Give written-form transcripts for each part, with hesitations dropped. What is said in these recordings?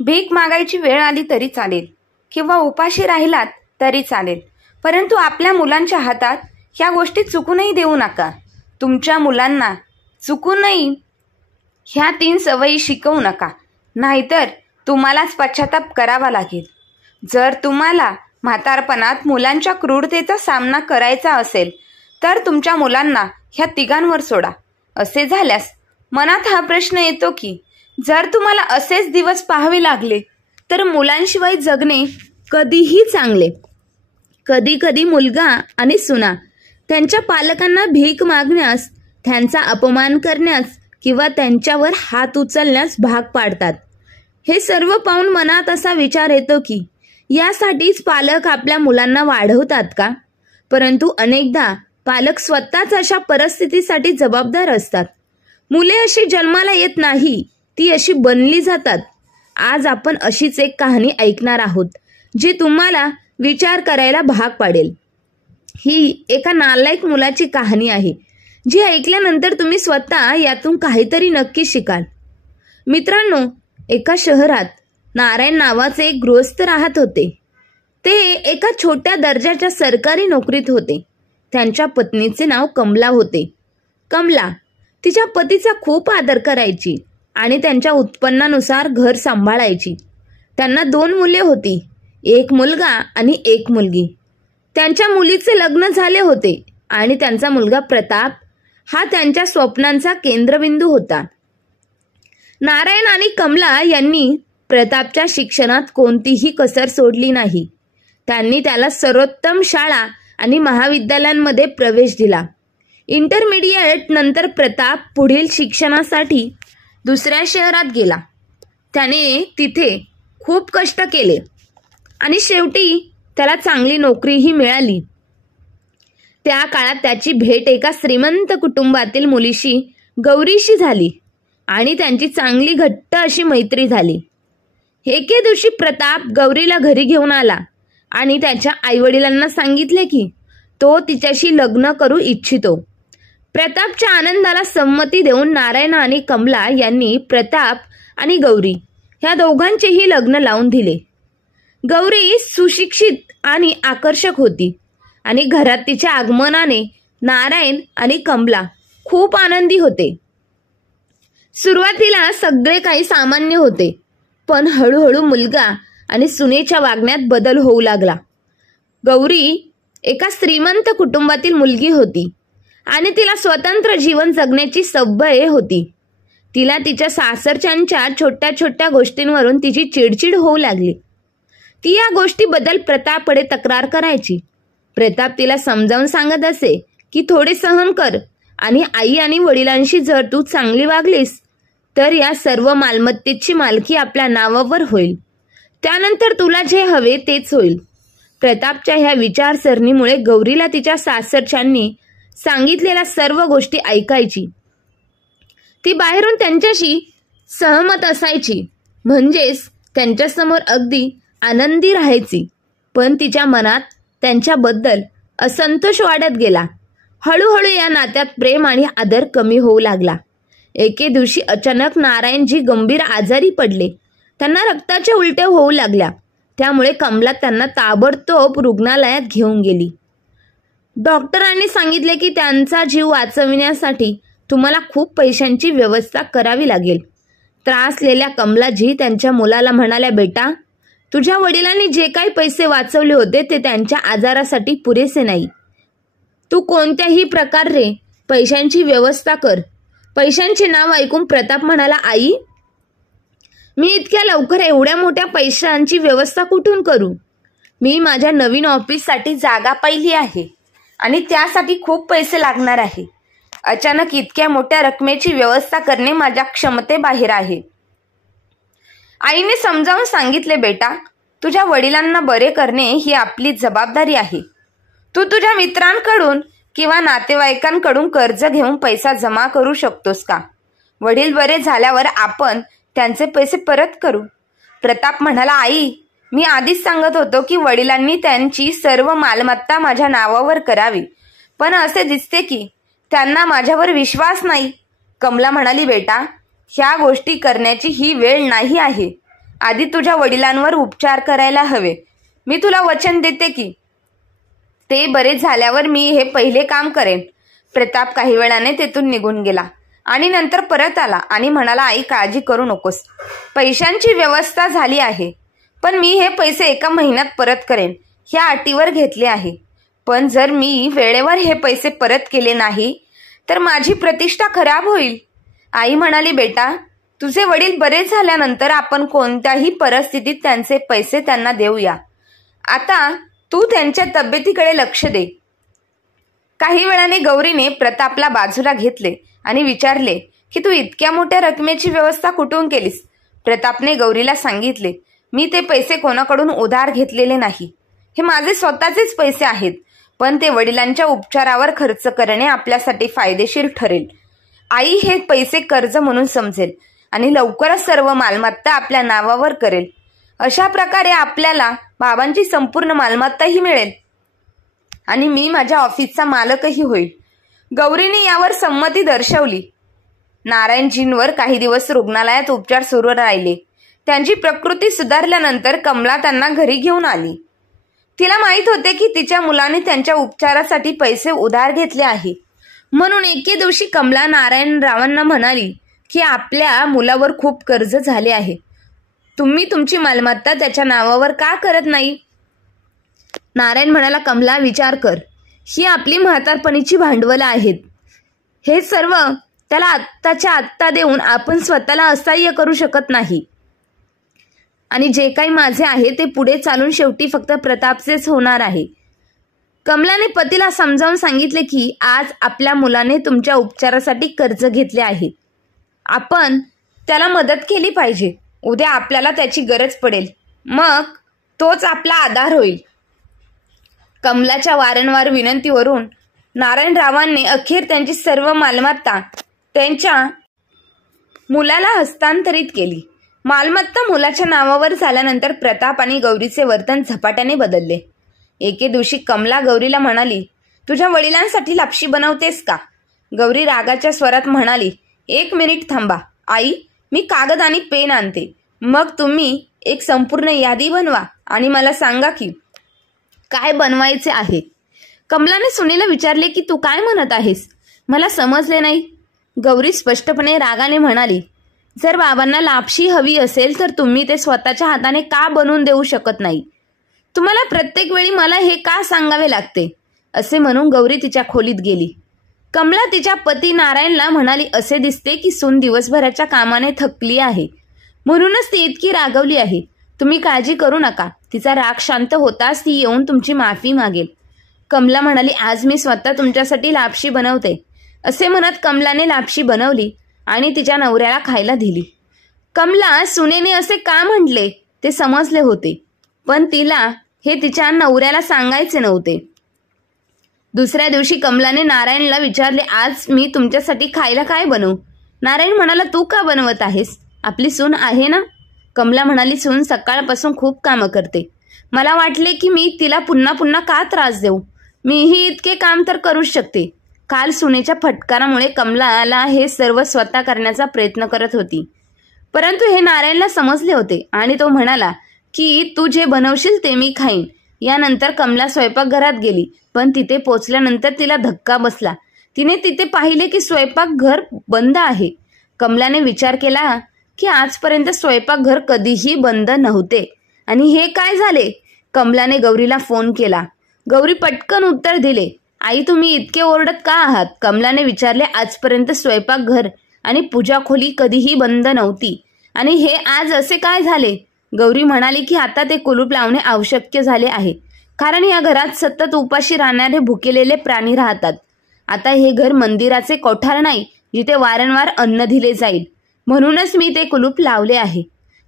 भीक मागायची वेळ आली तरी चालेल किंवा उपाशी राहिलात तरी चालेल, परंतु आपल्या मुलांच्या हातात ह्या गोष्टी चुकूनही देऊ नका. तुमच्या मुलांना चुकूनही ह्या 3 सवयी शिकवू नका, नाहीतर तुम्हालाच पश्चाताप करावा लागेल. जर तुम्हाला म्हातारपणात मुलांच्या क्रूरतेचा सामना करायचा असेल तर तुमच्या मुलांना ह्या तिघांवर सोडा. असे झाल्यास मनात हा प्रश्न येतो की जर तुम्हाला असेच दिवस पाहावे लागले तर मुलांशिवाय जगणे कधीही चांगले. कधी कधी मुलगा आणि सुना त्यांच्या पालकांना भीक मागण्यास, त्यांचा अपमान करण्यास किंवा त्यांच्यावर हात उचलण्यास भाग पाडतात. हे सर्व पाहून मनात असा विचार येतो की यासाठीच पालक आपल्या मुलांना वाढवतात का? परंतु अनेकदा पालक स्वतःच अशा परिस्थितीसाठी जबाबदार असतात. मुले अशी जन्माला येत नाही, ती अशी बनली जातात. आज आपण अशीच एक कहाणी ऐकणार आहोत जी तुम्हाला विचार करायला भाग पाडेल. ही एका नालायक मुलाची कहाणी आहे जी ऐकल्यानंतर तुम्ही स्वतः यातून काहीतरी नक्की शिकाल. मित्रांनो, एका शहरात नारायण नावाचे एक गृहस्थ राहत होते. ते एका छोट्या दर्जाच्या सरकारी नोकरीत होते. त्यांच्या पत्नीचे नाव कमला होते. कमला तिच्या पतीचा खूप आदर करायची आणि त्यांच्या उत्पन्नानुसार घर सांभाळायची. त्यांना 2 मुले होती, एक मुलगा आणि एक मुलगी. त्यांच्या मुलीचे लग्न झाले होते आणि त्यांचा मुलगा प्रताप हा त्यांच्या स्वप्नांचा केंद्रबिंदू होता. नारायण आणि कमला यांनी प्रतापच्या शिक्षणात कोणतीही कसर सोडली नाही. त्यांनी त्याला सर्वोत्तम शाळा आणि महाविद्यालयांमध्ये प्रवेश दिला. इंटरमिडिएट नंतर प्रताप पुढील शिक्षणासाठी दुसऱ्या शहरात गेला. त्याने तिथे खूप कष्ट केले आणि शेवटी त्याला चांगली नोकरीही मिळाली. त्या काळात त्याची भेट एका श्रीमंत कुटुंबातील मुलीशी, गौरीशी झाली आणि त्यांची चांगली घट्ट अशी मैत्री झाली. एके दिवशी प्रताप गौरीला घरी घेऊन आला आणि त्याच्या आईवडिलांना सांगितले की तो तिच्याशी लग्न करू इच्छितो. प्रतापच्या आनंदाला संमती देऊन नारायण आणि कमला यांनी प्रताप आणि गौरी ह्या दोघांचेही लग्न लावून दिले. गौरी सुशिक्षित आणि आकर्षक होती आणि घरात तिच्या आगमनाने नारायण आणि कमला खूप आनंदी होते. सुरुवातीला सगळे काही सामान्य होते, पण हळूहळू मुलगा आणि सुनेच्या वागण्यात बदल होऊ लागला. गौरी एका श्रीमंत कुटुंबातील मुलगी होती आणि तिला स्वतंत्र जीवन जगण्याची सवय होती. तिला तिच्या सासरच्यांच्या छोट्या छोट्या गोष्टींवरून तिची चिडचिड होऊ लागली. ती या गोष्टीबद्दल प्रतापकडे तक्रार करायची. प्रताप तिला समजावून सांगत असे की थोडे सहन कर आणि आई आणि वडिलांशी जर तू चांगली वागलीस तर या सर्व मालमत्तेची मालकी आपल्या नावावर होईल. त्यानंतर तुला जे हवे तेच होईल. प्रतापच्या ह्या विचारसरणीमुळे गौरीला तिच्या सासरच्यांनी सांगितलेल्या सर्व गोष्टी ऐकायची. ती बाहेरून त्यांच्याशी सहमत असायची, म्हणजेच त्यांच्यासमोर अगदी आनंदी राहायची. पण तिच्या मनात त्यांच्याबद्दल असंतोष वाढत गेला. हळूहळू या नात्यात प्रेम आणि आदर कमी होऊ लागला. एके दिवशी अचानक नारायणजी गंभीर आजारी पडले. त्यांना रक्ताच्या उलट्या होऊ लागल्या. त्यामुळे कमला त्यांना ताबडतोब रुग्णालयात घेऊन गेली. डॉक्टरांनी सांगितले की त्यांचा जीव वाचविण्यासाठी तुम्हाला खूप पैशांची व्यवस्था करावी लागेल. त्रासलेल्या कमलाजी त्यांच्या मुलाला म्हणाल्या, बेटा, तुझ्या वडिलांनी जे काही पैसे वाचवले होते ते त्यांच्या आजारासाठी पुरेसे नाही. तू कोणत्याही प्रकारे पैशांची व्यवस्था कर. पैशांचे नाव ऐकून प्रताप म्हणाला, आई, मी इतक्या लवकर एवढ्या मोठ्या पैशांची व्यवस्था कुठून करू? मी माझ्या नवीन ऑफिससाठी जागा पाहिली आहे आणि त्यासाठी खूप पैसे लागणार आहे. अचानक इतक्या मोठ्या रकमेची व्यवस्था करणे माझ्या क्षमतेबाहेर आहे. आईने समजावून सांगितले, बेटा, तुझ्या वडिलांना बरे करणे ही आपली जबाबदारी आहे. तू तुझ्या मित्रांकडून किंवा नातेवाईकांकडून कर्ज घेऊन पैसा जमा करू शकतोस का? वडील बरे झाल्यावर आपण त्यांचे पैसे परत करू. प्रताप म्हणाला, आई, मी आधीच सांगत होतो की वडिलांनी त्यांची सर्व मालमत्ता माझ्या नावावर करावी, पण असे दिसते की त्यांना माझ्यावर विश्वास नाही. कमला म्हणाली, बेटा, ह्या गोष्टी करण्याची ही वेळ नाही आहे. आधी तुझ्या वडिलांवर उपचार करायला हवे. मी तुला वचन देते की ते बरे झाल्यावर मी हे पहिले काम करेन. प्रताप काही वेळाने तेथून निघून गेला आणि नंतर परत आला आणि म्हणाला, आई काळजी करू नकोस, पैशांची व्यवस्था झाली आहे, पण मी हे पैसे 1 महिन्यात परत करेन ह्या अटीवर घेतले आहे. पण जर मी वेळेवर हे पैसे परत केले नाही तर माझी प्रतिष्ठा खराब होईल. आई म्हणाली, बेटा, तुझे वडील बरे झाल्यानंतर आपण कोणत्याही परिस्थितीत त्यांचे पैसे त्यांना देऊया. आता तू त्यांच्या तब्येतीकडे लक्ष दे. काही वेळाने गौरीने प्रतापला बाजूला घेतले आणि विचारले की तू इतक्या मोठ्या रकमेची व्यवस्था कुठून केलीस? प्रतापने गौरीला सांगितले, मी ते पैसे कोणाकडून उधार घेतलेले नाही. हे माझे स्वतःचेच पैसे आहेत, पण ते वडिलांच्या उपचारावर खर्च करणे आपल्यासाठी फायदेशीर ठरेल. आई हे पैसे कर्ज म्हणून समजेल आणि लवकरच सर्व मालमत्ता आपल्या नावावर करेल. अशा प्रकारे आपल्याला बाबांची संपूर्ण मालमत्ताही मिळेल आणि मी माझ्या ऑफिसचा मालकही होईल. गौरीने यावर संमती दर्शवली. नारायणजींवर काही दिवस रुग्णालयात उपचार सुरू राहिले. त्यांची प्रकृती सुधारल्यानंतर कमला त्यांना घरी घेऊन आली. तिला माहित होते की तिच्या मुलाने त्यांच्या उपचारासाठी पैसे उधार घेतले आहे. म्हणून एके दिवशी कमला नारायणरावांना म्हणाली की आपल्या मुलावर खूप कर्ज झाले आहे. तुम्ही तुमची मालमत्ता त्याच्या नावावर का करत नाही? नारायण म्हणाला, कमला, विचार कर. ही आपली म्हातारपणीची भांडवलं आहेत. हे सर्व त्याला आत्ताच्या आत्ता देऊन आपण स्वतःला असहाय्य करू शकत नाही. आणि जे काही माझे आहे ते पुढे चालून शेवटी फक्त प्रतापचेच होणार आहे. कमलाने पतीला समजावून सांगितले की आज आपल्या मुलाने तुमच्या उपचारासाठी कर्ज घेतले आहे. आपण त्याला मदत केली पाहिजे. उद्या आपल्याला त्याची गरज पडेल, मग तोच आपला आधार होईल. कमलाच्या वारंवार विनंतीवरून नारायणरावांनी अखेर त्यांची सर्व मालमत्ता त्यांच्या मुलाला हस्तांतरित केली. मालमत्ता मुलाच्या नावावर झाल्यानंतर प्रताप आणि गौरीचे वर्तन झपाट्याने बदलले. एके दिवशी कमला गौरीला म्हणाली, तुझ्या वडिलांसाठी लापशी बनवतेस का? गौरी रागाच्या स्वरात म्हणाली, 1 मिनिट थांबा आई, मी कागद आणि पेन आणते. मग तुम्ही एक संपूर्ण यादी बनवा आणि मला सांगा की काय बनवायचे आहे. कमलाने सुनीला विचारले की तू काय म्हणत आहेस? मला समजले नाही. गौरी स्पष्टपणे रागाने म्हणाली, जर बाबांना लापशी हवी असेल तर तुम्ही ते स्वतःच्या हाताने का बनवून देऊ शकत नाही? तुम्हाला प्रत्येक वेळी मला हे का सांगावे लागते? असे म्हणून गौरी तिच्या खोलीत गेली. कमला तिच्या पती नारायणला म्हणाली, असे दिसते की सून दिवसभराच्या कामाने थकली आहे, म्हणूनच ती इतकी रागवली आहे. तुम्ही काळजी करू नका. तिचा राग शांत होताच ती येऊन तुमची माफी मागेल. कमला म्हणाली, आज मी स्वतः तुमच्यासाठी लापशी बनवते. असे म्हणत कमलाने लापशी बनवली आणि तिच्या नवऱ्याला खायला दिली. कमला सुनेने असे का म्हटले ते समजले होते, पण तिला हे तिच्या नवऱ्याला सांगायचे नव्हते. दुसऱ्या दिवशी कमलाने नारायणला विचारले, आज मी तुमच्यासाठी खायला काय बनवू? नारायण म्हणाला, तू का बनवत आहेस? आपली सून आहे ना? कमला म्हणाली, सून सकाळपासून खूप कामं करते. मला वाटले की मी तिला पुन्हा पुन्हा का त्रास देऊ? मीही इतके काम तर करूच शकते. काल सुनेच्या फटकारामुळे कमलाला हे सर्व स्वतः करण्याचा प्रयत्न करत होती, परंतु हे नारायणला समजले होते आणि तो म्हणाला की तू जे बनवशील ते मी खाईन. यानंतर कमला स्वयंपाकघरात गेली, पण तिथे पोचल्यानंतर तिला धक्का बसला. तिने तिथे पाहिले की स्वयंपाकघर बंद आहे. कमलाने विचार केला की आजपर्यंत स्वयंपाकघर कधीही बंद नव्हते आणि हे काय झाले? कमलाने गौरीला फोन केला. गौरी पटकन उत्तर दिले, आई तुम्ही इतके ओरडत का आहात? कमलाने विचारले, आजपर्यंत स्वयंपाकघर आणि पूजा खोली कधीही बंद नव्हती आणि हे आज असे काय झाले? गौरी म्हणाली की आता ते कुलूप लावणे आवश्यक झाले आहे, कारण या घरात सतत उपाशी राहणारे भुकेलेले प्राणी राहतात. आता हे घर मंदिराचे कोठार नाही जिथे वारंवार अन्न दिले जाईल, म्हणूनच मी ते कुलूप लावले आहे.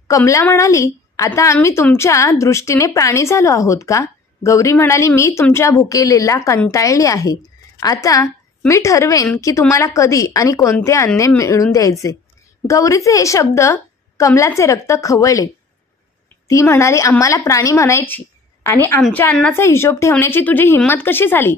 कमला म्हणाली, आता आम्ही तुमच्या दृष्टीने प्राणी झालो आहोत का? गौरी म्हणाली, मी तुमच्या भुकेलेला कंटाळली आहे. आता मी ठरवेन की तुम्हाला कधी आणि कोणते अन्न मिळून द्यायचे. गौरीचे हे शब्द कमलाचे रक्त खवळले. ती म्हणाली, आम्हाला प्राणी म्हणायची आणि आमच्या अन्नाचा हिशोब ठेवण्याची तुझी हिंमत कशी झाली?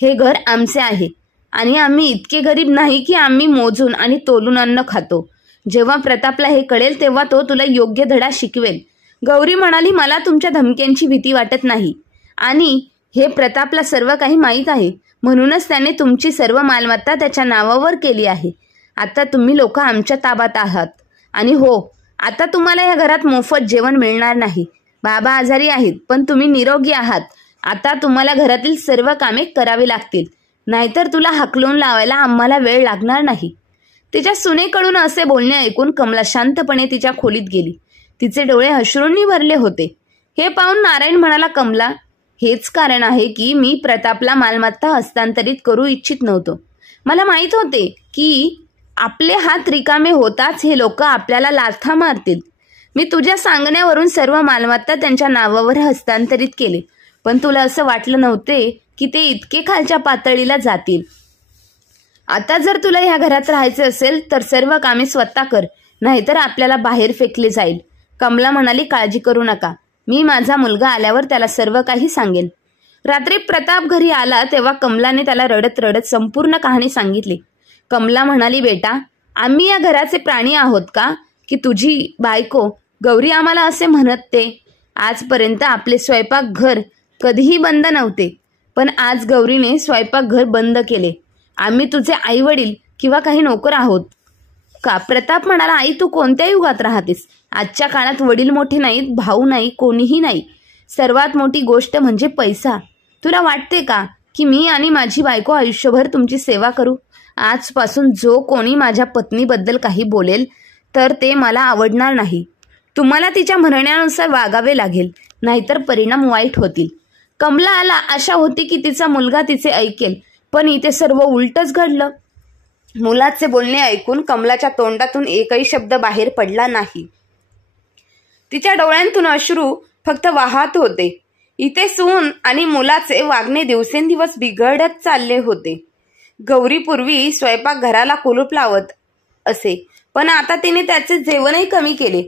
हे घर आमचे आहे आणि आम्ही इतके गरीब नाही की आम्ही मोजून आणि तोलून अन्न खातो. जेव्हा प्रतापला हे कळेल तेव्हा तो तुला योग्य धडा शिकवेल. गौरी म्हणाली, मला तुमच्या धमक्यांची भीती वाटत नाही आणि हे प्रतापला सर्व काही माहीत आहे, म्हणूनच त्याने तुमची सर्व मालमत्ता त्याच्या नावावर केली आहे. आता तुम्ही लोक आमच्या ताब्यात आहात आणि हो, आता तुम्हाला या घरात मोफत जेवण मिळणार नाही. बाबा आजारी आहेत पण तुम्ही निरोगी आहात. आता तुम्हाला घरातील सर्व कामे करावी लागतील, नाहीतर तुला हाकलून लावायला आम्हाला वेळ लागणार नाही. तिच्या सुनेकडून असे बोलणे ऐकून कमला शांतपणे तिच्या खोलीत गेली. तिचे डोळे अश्रूंनी भरले होते. हे पाहून नारायण म्हणाला, कमला, हेच कारण आहे की मी प्रतापला मालमत्ता हस्तांतरित करू इच्छित नव्हतो. मला माहीत होते की आपले हात रिकामे होताच हे लोक आपल्याला लाथा मारतील. मी तुझ्या सांगण्यावरून सर्व मालमत्ता त्यांच्या नावावर हस्तांतरित केले, पण तुला असं वाटलं नव्हते की ते इतके खालच्या पातळीला जातील. आता जर तुला ह्या घरात राहायचे असेल तर सर्व कामे स्वतः कर, नाहीतर आपल्याला बाहेर फेकले जाईल. कमला म्हणाली, काळजी करू नका, मी माझा मुलगा आल्यावर त्याला सर्व काही सांगेन. रात्री प्रताप घरी आला तेव्हा कमलाने त्याला रडत रडत संपूर्ण कहाणी सांगितली. कमला म्हणाली, बेटा, आम्ही या घराचे प्राणी आहोत का की तुझी बायको गौरी आम्हाला असे म्हणत ते? आजपर्यंत आपले स्वयंपाकघर कधीही बंद नव्हते, पण आज गौरीने स्वयंपाकघर बंद केले. आम्ही तुझे आई वडील किंवा काही नोकर आहोत का? प्रताप म्हणाला, आई, तू कोणत्या युगात राहतेस? आजच्या काळात वडील मोठे नाहीत, भाऊ नाही, कोणीही नाही. सर्वात मोठी गोष्ट म्हणजे पैसा. तुला वाटते का की मी आणि माझी बायको आयुष्यभर तुमची सेवा करू? आजपासून जो कोणी माझ्या पत्नीबद्दल काही बोलेल तर ते मला आवडणार नाही. तुम्हाला तिच्या म्हणण्यानुसार वागावे लागेल, नाहीतर परिणाम वाईट होतील. कमलाला आशा होती की तिचा मुलगा तिचे ऐकेल, पण इथे सर्व उलटच घडलं. मुलाचे बोलणे ऐकून कमलाच्या तोंडातून एकही शब्द बाहेर पडला नाही. तिच्या डोळ्यांतून अश्रू फक्त वाहत होते. इथे सून आणि मुलाचे वागणे दिवसेंदिवस बिघडत चालले होते. गौरी पूर्वी स्वयंपाकघराला कुलूप लावत असे, पण आता तिने त्याचे जेवणही कमी केले.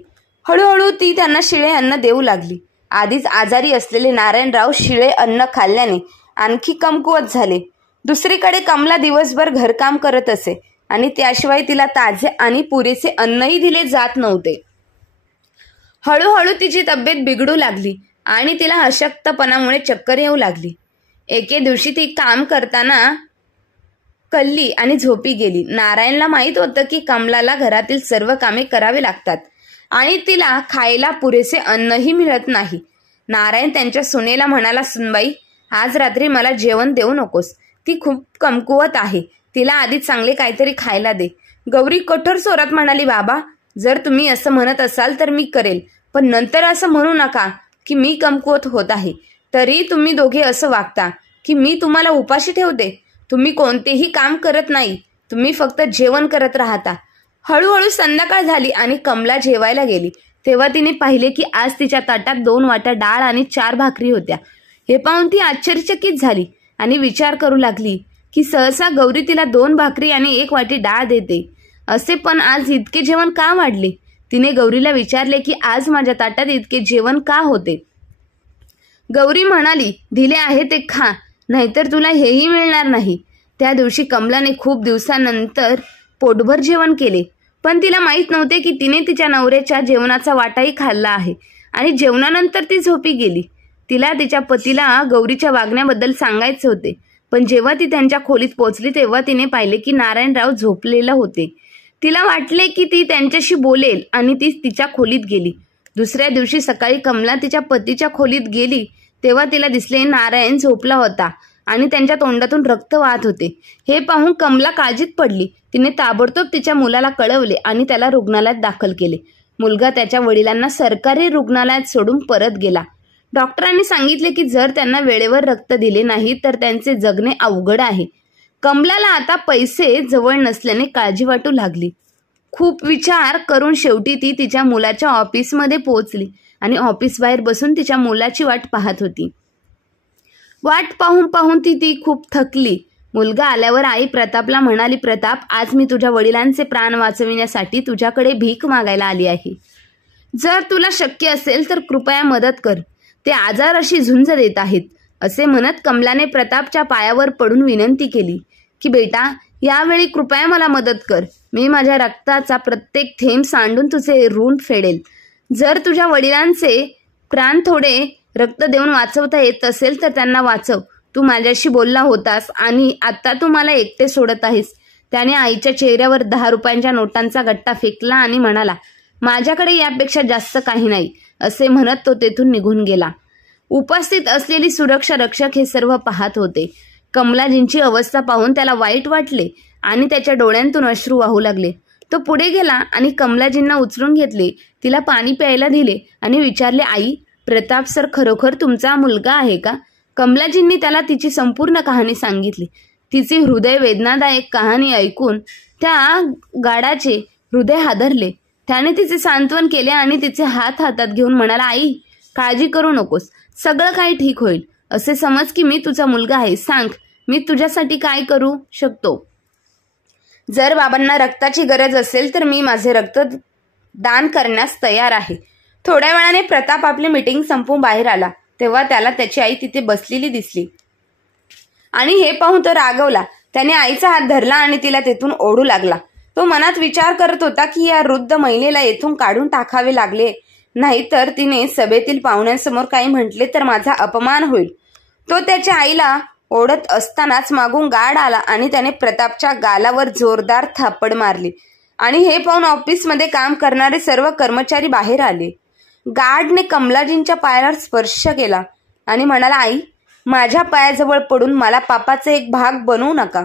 हळूहळू ती त्यांना शिळे अन्न देऊ लागली. आधीच आजारी असलेले नारायणराव शिळे अन्न खाल्ल्याने आणखी कमकुवत झाले. दुसरीकडे कमला दिवसभर घरकाम करत असे आणि त्याशिवाय तिला ताजे आणि पुरेसे अन्नही दिले जात नव्हते. हळूहळू तिची तब्येत बिघडू लागली आणि तिला अशक्तपणामुळे चक्कर येऊ लागली. एके दिवशी ती काम करताना कल्ली आणि झोपी गेली. नारायणला माहीत होतं की कमलाला घरातील सर्व कामे करावी लागतात आणि तिला खायला पुरेसे अन्नही मिळत नाही. नारायण त्यांच्या सुनेला म्हणाला, सुनबाई, आज रात्री मला जेवण देऊ नकोस. ती खूप कमकुवत आहे, तिला आधी चांगले काहीतरी खायला दे. गौरी कठोर स्वरात म्हणाली, बाबा, जर तुम्ही असं म्हणत असाल तर मी करेल, पण नंतर असं म्हणू नका की मी कमकुवत होत आहे. तरी तुम्ही दोघे असं वागता की मी तुम्हाला उपाशी ठेवते. तुम्ही कोणतेही काम करत नाही, तुम्ही फक्त जेवण करत राहता. हळूहळू संध्याकाळ झाली आणि कमला जेवायला गेली तेव्हा तिने पाहिले की आज तिच्या ताटात 2 वाट्या डाळ आणि 4 भाकरी होत्या. हे पाहून ती आश्चर्यचकित झाली आणि विचार करू लागली की सहसा गौरी तिला 2 भाकरी आणि 1 वाटी डाळ देते असे, पण आज इतके जेवण का वाढले? तिने गौरीला विचारले की आज माझ्या ताटात इतके जेवण का होते? गौरी म्हणाली, दिले आहे ते खा, नाहीतर तुला हेही मिळणार नाही. त्या दिवशी कमलाने खूप दिवसानंतर पोटभर जेवण केले, पण तिला माहीत नव्हते की तिने तिच्या नवऱ्याच्या जेवणाचा वाटाही खाल्ला आहे आणि जेवणानंतर ती झोपी गेली. तिला तिच्या पतीला गौरीच्या वागण्याबद्दल सांगायचे होते, पण जेव्हा ती त्यांच्या खोलीत पोहोचली तेव्हा तिने पाहिले की नारायणराव झोपलेले होते. तिला वाटले की ती त्यांच्याशी बोलेल आणि ती तिच्या खोलीत गेली. दुसऱ्या दिवशी सकाळी कमला तिच्या पतीच्या खोलीत गेली तेव्हा तिला दिसले नारायण झोपला होता आणि त्यांच्या तोंडातून रक्त वाहत होते. हे पाहून कमला काळजीत पडली. तिने ताबडतोब तिच्या मुलाला कळवले आणि त्याला रुग्णालयात दाखल केले. मुलगा त्याच्या वडिलांना सरकारी रुग्णालयात सोडून परत गेला. डॉक्टरांनी सांगितले की जर त्यांना वेळेवर रक्त दिले नाही तर त्यांचे जगणे अवघड आहे. कमलाला आता पैसे जवळ नसल्याने काळजी वाटू लागली. खूप विचार करून शेवटी ती तिच्या मुलाच्या ऑफिसमध्ये पोहोचली आणि ऑफिस बाहेर बसून तिच्या मुलाची वाट पाहत होती. वाट पाहून पाहून ती खूप थकली. मुलगा आल्यावर आई प्रतापला म्हणाली, प्रताप, आज मी तुझ्या वडिलांचे प्राण वाचविण्यासाठी तुझ्याकडे भीक मागायला आली आहे. जर तुला शक्य असेल तर कृपया मदत कर, ते आजाराशी झुंज देत आहेत. असे म्हणत कमलाने प्रतापच्या पायावर पडून विनंती केली. की बेटा यावेळी कृपया मला मदत कर. मी माझ्या रक्ताचा प्रत्येक थेंब सांडून तुझे ऋण फेडेल. जर तुझ्या वडिलांचे प्राण थोडे रक्त देऊन वाचवता येत असेल तर त्यांना वाचव. तू माझ्याशी बोलला होतास आणि आता तू मला एकटे सोडत आहेस. त्याने आईच्या चेहऱ्यावर 10 रुपयांच्या नोटांचा गट्टा फेकला आणि म्हणाला, माझ्याकडे यापेक्षा जास्त काही नाही. असे म्हणत तो तेथून निघून गेला. उपस्थित असलेली सुरक्षा रक्षक हे सर्व पाहत होते. कमलाजींची अवस्था पाहून त्याला वाईट वाटले आणि त्याच्या डोळ्यांतून अश्रू वाहू लागले. तो पुढे गेला आणि कमलाजींना उचलून घेतले, तिला पाणी प्यायला दिले आणि विचारले, आई, प्रताप सर खरोखर तुमचा मुलगा आहे का? कमलाजींनी त्याला तिची संपूर्ण कहाणी सांगितली. तिची हृदय वेदनादायक कहाणी ऐकून त्या गाडाचे हृदय हादरले. त्याने तिचे सांत्वन केले आणि तिचे हात हातात घेऊन म्हणाला, आई, काळजी करू नकोस, सगळं काही ठीक होईल. असे समज की मी तुझा मुलगा आहे. सांग, मी तुझ्यासाठी काय करू शकतो? जर बाबांना रक्ताची गरज असेल तर मी माझे रक्त दान करण्यास तयार आहे. थोड्या वेळाने प्रताप आपली मीटिंग संपवून बाहेर आला तेव्हा त्याला त्याची आई तिथे बसलेली दिसली आणि हे पाहून तो रागवला. त्याने आईचा हात धरला आणि तिला तेथून ओढू लागला. तो मनात विचार करत होता की या वृद्ध महिलेला येथून काढून टाकावे लागले, नाहीतर तिने सभेतील पाहुण्यांसमोर काही म्हटले तर माझा अपमान होईल. तो त्याच्या आईला ओढत असतानाच मागून गार्ड आला आणि त्याने प्रतापच्या गालावर जोरदार थापड मारली आणि हे पाहून ऑफिसमध्ये काम करणारे सर्व कर्मचारी बाहेर आले. गार्डने कमलाजींच्या पायावर स्पर्श केला आणि म्हणाला, आई, माझ्या पायाजवळ पडून मला पापाचा एक भाग बनवू नका.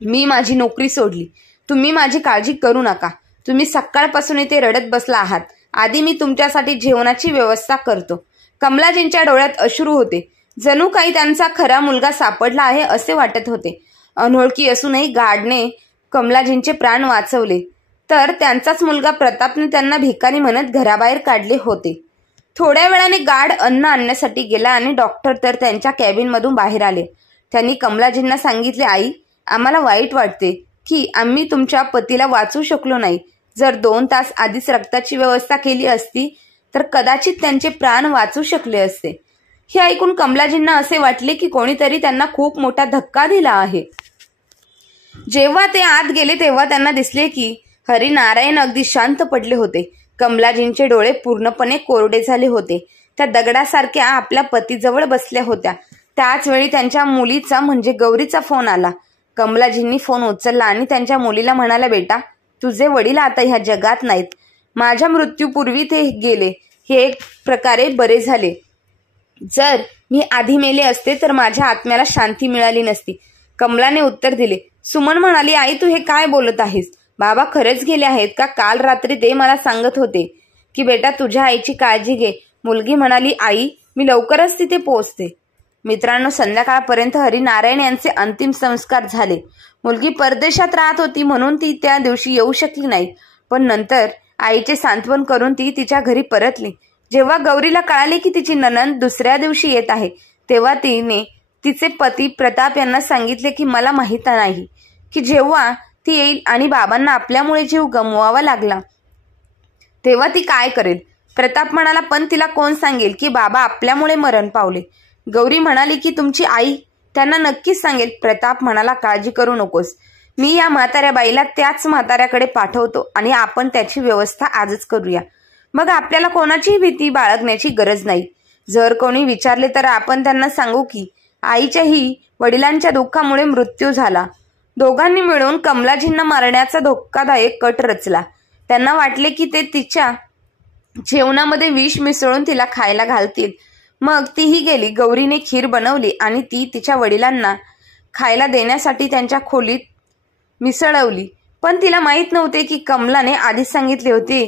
मी माझी नोकरी सोडली. तुम्ही माझी काळजी करू नका. तुम्ही सकाळपासून इथे रडत बसला आहात. आधी मी तुमच्यासाठी जेवणाची व्यवस्था करतो. कमलाजींच्या डोळ्यात अश्रू होते. जणू काही त्यांचा खरा मुलगा सापडला आहे असे वाटत होते. अनोळखी असूनही गार्डने कमलाजींचे प्राण वाचवले, तर त्यांचाच मुलगा प्रतापने त्यांना भिकारी म्हणत घराबाहेर काढले होते. थोड्या वेळाने गार्ड अन्न आणण्यासाठी गेला आणि डॉक्टर तर त्यांच्या कॅबिनमधून बाहेर आले. त्यांनी कमलाजींना सांगितले, आई, आम्हाला वाईट वाटते की आम्ही तुमच्या पतीला वाचवू शकलो नाही. जर 2 तास आधीच रक्ताची व्यवस्था केली असती तर कदाचित त्यांचे प्राण वाचू शकले असते. हे ऐकून कमलाजींना असे वाटले की कोणीतरी त्यांना खूप मोठा धक्का दिला आहे. जेव्हा ते आत गेले तेव्हा त्यांना दिसले की हरिनारायण अगदी शांत पडले होते. कमलाजींचे डोळे पूर्णपणे कोरडे झाले होते. त्या दगडासारख्या आपल्या पतीजवळ बसल्या होत्या. त्याच वेळी त्यांच्या मुलीचा म्हणजे गौरीचा फोन आला. कमलाजींनी फोन उचलला आणि त्यांच्या मुलीला म्हणाला, बेटा, तुझे वडील आता ह्या जगात नाहीत. माझ्या मृत्यूपूर्वी ते गेले. हे एक प्रकारे बरे झाले. जर मी आधी मेले असते तर माझ्या आत्म्याला शांती मिळाली नसती. कमलाने उत्तर दिले. सुमन म्हणाली, आई, तू हे काय बोलत आहेस? बाबा खरेच गेले आहेत का? काल रात्री ते मला सांगत होते की बेटा तुझ्या आईची काळजी घे. मुलगी म्हणाली, आई, मी लवकरच तिथे पोहोचते. मित्रांनो, संध्याकाळपर्यंत हरिनारायण यांचे अंतिम संस्कार झाले. मुलगी परदेशात राहत होती म्हणून ती त्या दिवशी येऊ शकली नाही, पण नंतर आईचे सांत्वन करून ती तिच्या घरी परतली. जेव्हा गौरीला कळाले की तिची नणंद दुसऱ्या दिवशी येत आहे तेव्हा तिने तिचे पती प्रताप यांना सांगितले की मला माहित नाही की जेव्हा ती येईल आणि बाबांना आपल्यामुळे जीव गमवावा लागला तेव्हा ती काय करेल. प्रताप म्हणाला, पण तिला कोण सांगेल की बाबा आपल्यामुळे मरण पावले? गौरी म्हणाली की तुमची आई त्यांना नक्कीच सांगेल. प्रताप म्हणाला, काळजी करू नकोस. मी या म्हाताऱ्या बाईला त्याच म्हाताऱ्याकडे पाठवतो आणि आपण त्याची व्यवस्था आजच करूया. मग आपल्याला कोणाचीही भीती बाळगण्याची गरज नाही. जर कोणी विचारले तर आपण त्यांना सांगू की आईच्याही वडिलांच्या दुःखामुळे मृत्यू झाला. दोघांनी मिळून कमलाजींना मारण्याचा धोकादायक कट रचला. त्यांना वाटले की ते तिच्या जेवणामध्ये विष मिसळून तिला खायला घालतील. मग तीही गेली. गौरीने खीर बनवली आणि ती तिच्या वडिलांना खायला देण्यासाठी त्यांच्या खोलीत मिसळवली. पण तिला माहीत नव्हते की कमलाने आधीच सांगितले होते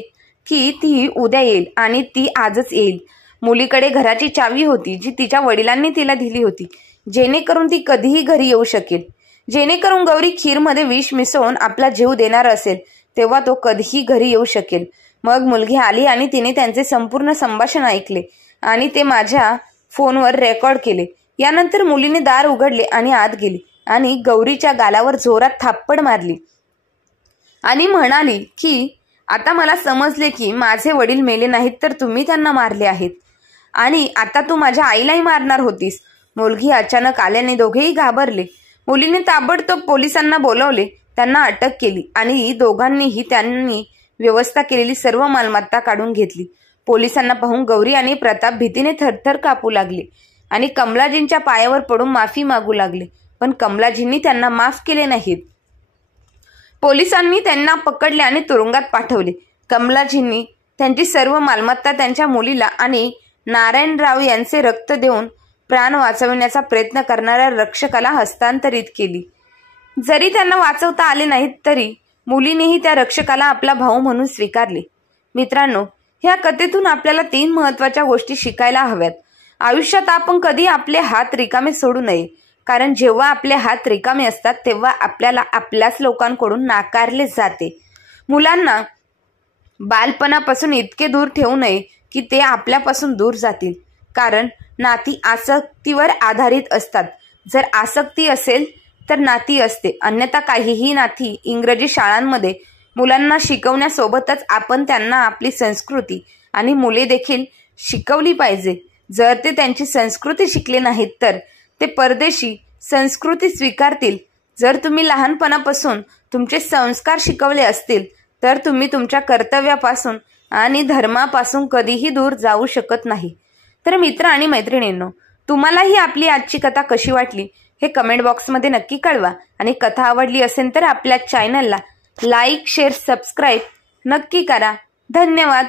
की ती उद्या येईल आणि ती आजच येईल. मुलीकडे घराची चावी होती जी तिच्या वडिलांनी तिला दिली होती, जेणेकरून ती कधीही घरी येऊ शकेल. जेणेकरून गौरी खीरमध्ये विष मिसळून आपला जीव देणार असेल तेव्हा तो कधीही घरी येऊ शकेल. मग मुलगी आली आणि तिने त्यांचे संपूर्ण संभाषण ऐकले आणि ते माझ्या फोनवर रेकॉर्ड केले. यानंतर मुलीने दार उघडले आणि आत गेली आणि गौरीच्या गालावर जोरात थाप्पड मारली आणि म्हणाली की आता मला समजले की माझे वडील मेले नाहीत तर तुम्ही त्यांना मारले आहेत आणि आता तू माझ्या आईलाही मारणार होतीस. मुलगी अचानक आल्याने दोघेही घाबरले. मुलीने ताबडतोब पोलिसांना बोलावले, त्यांना अटक केली आणि दोघांनीही त्यांनी व्यवस्था केलेली सर्व मालमत्ता काढून घेतली. पोलिसांना पाहून गौरी आणि प्रताप भीतीने थरथर कापू लागले आणि कमलाजींच्या पायावर पडून माफी मागू लागले, पण कमलाजींनी त्यांना माफ केले नाहीत. पोलिसांनी त्यांना पकडले आणि तुरुंगात पाठवले. कमलाजींनी त्यांची सर्व मालमत्ता त्यांच्या मुलीला आणि नारायणराव यांचे रक्त देऊन प्राण वाचविण्याचा प्रयत्न करणाऱ्या रक्षकाला हस्तांतरित केली. जरी त्यांना वाचवता आले नाहीत तरी मुलीनेही त्या रक्षकाला आपला भाऊ म्हणून स्वीकारले. मित्रांनो, ह्या कथेतून आपल्याला 3 महत्त्वाच्या गोष्टी शिकायला हव्यात. आयुष्यात आपण कधी आपले हात रिकामे सोडू नये, कारण जेव्हा आपले हात रिकामे असतात तेव्हा आपल्याला आपल्याच लोकांकडून नाकारले जाते. मुलांना बालपणापासून इतके दूर ठेवू नये की ते आपल्यापासून दूर जातील, कारण नाती आसक्तीवर आधारित असतात. जर आसक्ती असेल तर नाती असते, अन्यथा काहीही नाती. इंग्रजी शाळांमध्ये मुलांना शिकवण्यासोबतच आपण त्यांना आपली संस्कृती आणि मुले देखील शिकवली पाहिजे. जर ते त्यांची संस्कृती शिकले नाहीत तर ते परदेशी संस्कृती स्वीकारतील. जर तुम्ही लहानपणापासून तुमचे संस्कार शिकवले असतील तर तुम्ही तुमच्या कर्तव्यापासून आणि धर्मापासून कधीही दूर जाऊ शकत नाही. तर मित्र आणि मैत्रिणींनो, तुम्हालाही आपली आजची कथा कशी वाटली हे कमेंट बॉक्समध्ये नक्की कळवा आणि कथा आवडली असेल तर आपल्या चॅनलला लाईक, शेअर, सबस्क्राईब नक्की करा. धन्यवाद.